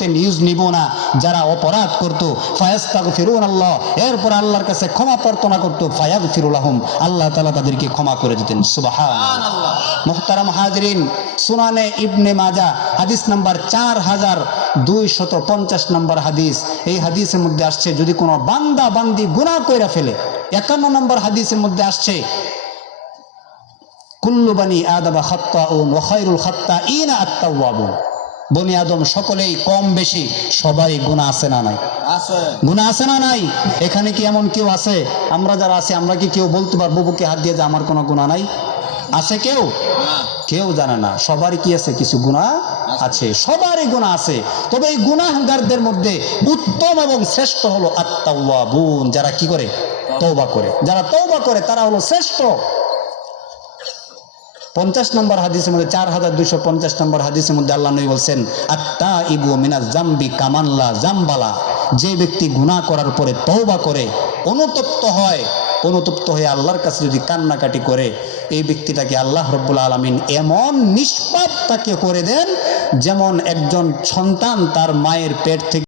করতে নিউজ নিব না। যারা অপরাধ করতো ফায়াস্তাগ ফিরুন আল্লাহ এরপর আল্লাহর কাছে ক্ষমা প্রার্থনা করতো ফায়াগ ফিরুল আহম আল্লাহ তালা তাদেরকে ক্ষমা করে দিতেন। সুবাহান মোহতারাম হাজরিন, সুনানে ইবনে মাজা, হাদিস নাম্বার চার হাজার দুই শত পঞ্চাশ নম্বর হাদিস। এই হাদিসের মধ্যে আসছে, যদি কোনো বান্দা বান্দি গুনাহ কইরা ফেলে, একান্ন নম্বর হাদিসের মধ্যে আসছে, কুল্লু বানি আদাবা খাত্তা ও নখাইরুল খাত্তা ইনা আত্মাউয়াবুন বনি আদম সকলেই কম বেশি সবাই গুণা আছে না নাই? আছে। গুণা আছে না নাই? এখানে কি এমন কেউ আছে? আমরা যারা আছি আমরা কি কেউ বলতে পারব বুকে হাত দিয়ে যে আমার কোনো গুণা নাই? আছে কেউ? কেউ জানে না। সবারই কি আছে? কিছু গুণা আছে। সবারই গুণা আছে। তবে এই গুণাহগারদের মধ্যে উত্তম এবং শ্রেষ্ঠ হলো আত্মাউয়াবুন যারা কি করে? তৌবা করে। যারা তৌবা করে তারা হলো শ্রেষ্ঠ। পঞ্চাশ নম্বর হাদিসের মধ্যে, চার হাজার দুইশো পঞ্চাশ নম্বর হাদিসের মধ্যে আল্লাহ নবী বলছেন আত্মা ইবু মিনা জাম্বি কামাল্লা জাম্বালা। যে ব্যক্তি গুনাহ করার পরে তহবা করে, অনুতপ্ত হয়, অনুতপ্ত হয়ে আল্লাহর কাছে যদি কান্নাকাটি করে, এই ব্যক্তিটাকে আল্লাহ রব্বুল আলমিন এমন নিষ্পাপ তাকে করে দেন, যেমন একজন সন্তান তার মায়ের পেট থেকে